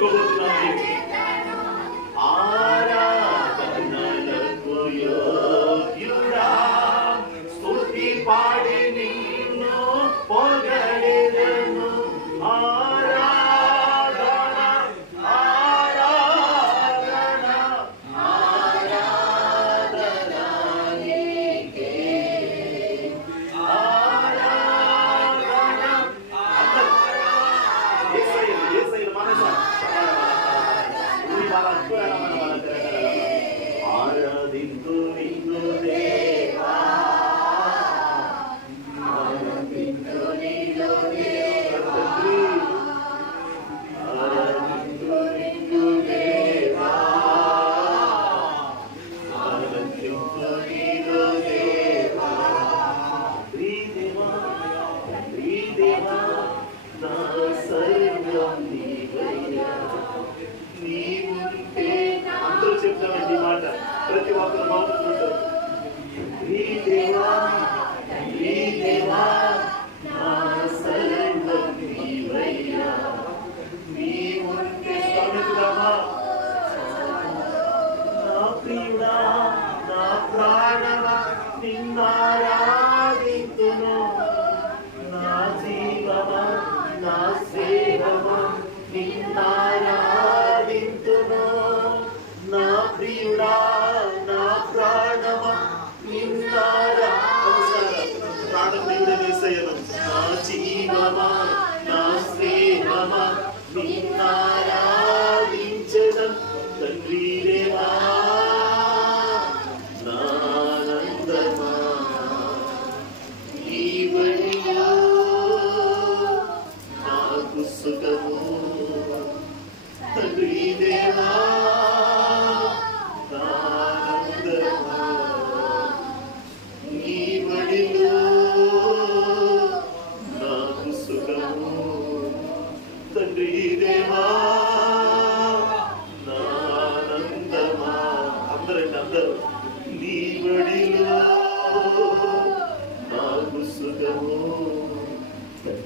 ভগবান 믿나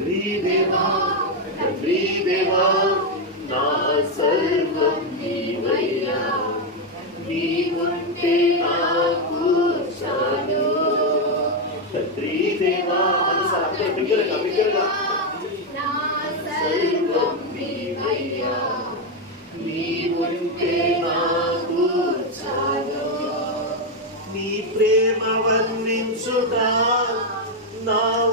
తండ్రి దేవా తండ్రి దేవా నా సర్వం నీవయ్యా నీవుంటే నాకు చాలు తండ్రి దేవా మనసు అందరూ బిగ్గరగా బిగ్గరగా సర్వం నీవయ్యా నీవుంటే నాకు చాలు నీ ప్రేమ వర్ణించుట నా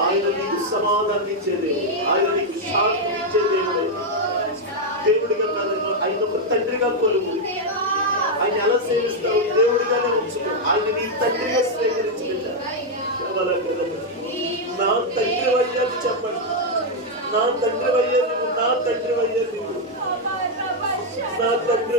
ఆయన నీకు సమాధానం ఇచ్చేది ఆయన నీకు శాంతి ఇచ్చేది ఆయన ఒక తండ్రిగా కొలువు. ఆయన ఎలా సేవిస్తావు? దేవుడిగానే ఉంచుకో. ఆయన నీ తండ్రిగా స్వీకరించి నా తండ్రి అయ్యాది చెప్పండి. నా తండ్రి అయ్యా నువ్వు నా తండ్రి అయ్యా నువ్వు. నా తండ్రి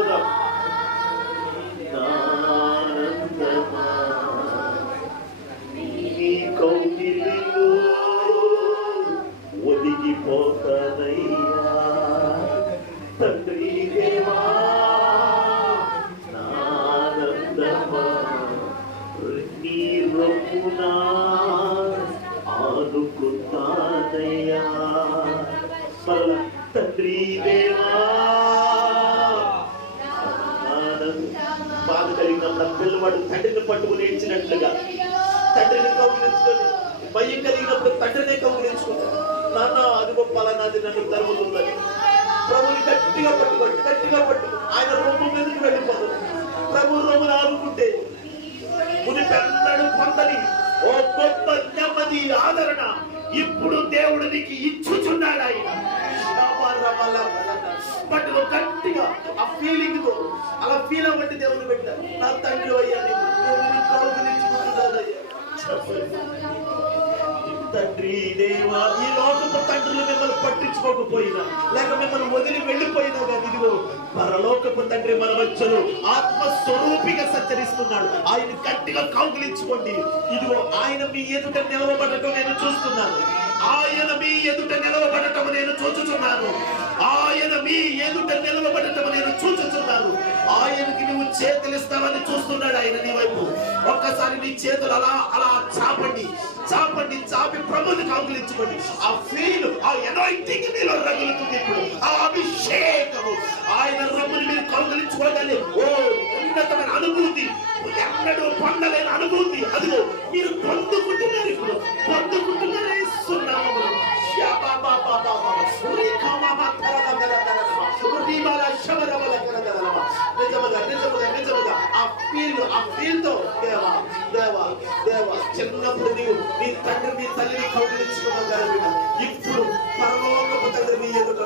తన పిల్లవాడు తండ్రిని పట్టుకుని ఇచ్చినట్లుగా తండ్రిని కౌగిలించుకొని భయం కలిగినప్పుడు తండ్రినే కౌగిలించుకుంటాడు నాన్న అదిగో పలానాది నన్ను తరుగుతుందని ప్రభుని గట్టిగా పట్టుకోండి గట్టిగా పట్టుకో. ఆయన రొమ్ము మీదకి వెళ్ళిపోతుంది ప్రభు రొమ్మును ఆడుకుంటే ముని పెద్దడు పొందని ఓ గొప్ప నెమ్మది ఆదరణ. ఇప్పుడు దేవుడు నీకు ఆ ఫీలింగ్తో అలా ఫీల్ అవ్వండి దేవుని పెట్టారు నా తండ్రి అయ్యా తండ్రి దేవా ఈ లోకపు తండ్రులు మిమ్మల్ని పట్టించుకోకపోయినా లేక మిమ్మల్ని వదిలి వెళ్ళిపోయినా కానీ ఇదిగో పరలోకపు తండ్రి మన మధ్యలో ఆత్మ స్వరూపిగా సంచరిస్తున్నాడు. ఆయన గట్టిగా కౌగులించుకోండి. ఇదిగో ఆయన మీ ఎదుట నిలవబడటం నేను చూస్తున్నాను. ఆయన మీ ఎదుట నిలవబడటం నేను చూచుచున్నాను. ఆయన మీ ఆయనకి నువ్వు చేతులు ఇస్తావని చూస్తున్నాడు ఆయన నీ వైపు. ఒక్కసారి నీ చేతులు అలా అలా చాపండి. చాపండి చాపి ప్రభుని కౌగిలించుకోండి. ఆ ఫీల్ ఆ ఎనాయింటింగ్ మీలో రగులుతుంది ఇప్పుడు. ఆ అభిషేకము. ఆయన రమ్ముని మీరు కౌగిలించుకోగానే ఓ ఉన్నతమైన అనుభూతి. ఎన్నడూ పొందలేని అనుభూతి. అదిగో మీరు పొందుకుంటున్నారు ఇప్పుడు. బాబా ఫీల్ ఆ ఫీల్తో దేవా దేవా దేవా చిన్నప్పుడు నీవు నీ తండ్రి నీ తల్లిని కౌగిలించుకున్నావు ఇప్పుడు పరలోకపు తండ్రి నీ ఎదుట